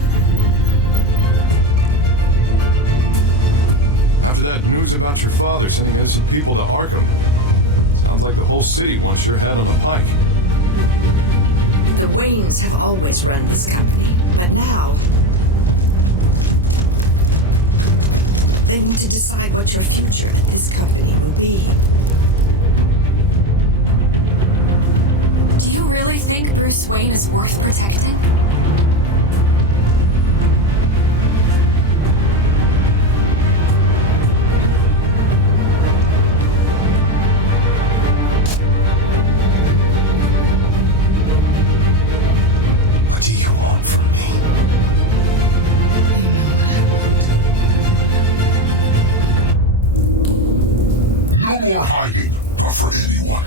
After that news about your father sending innocent people to Arkham, sounds like the whole city wants your head on the pike. The Waynes have always run this company, but now they want to decide what your future at this company will be. Do you really think Bruce Wayne is worth protecting? What do you want from me? No more hiding, not for anyone.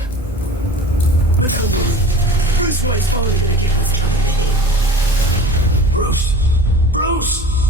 But don't worry. Bruce Wayne's finally gonna get what's coming to him. Bruce! Bruce!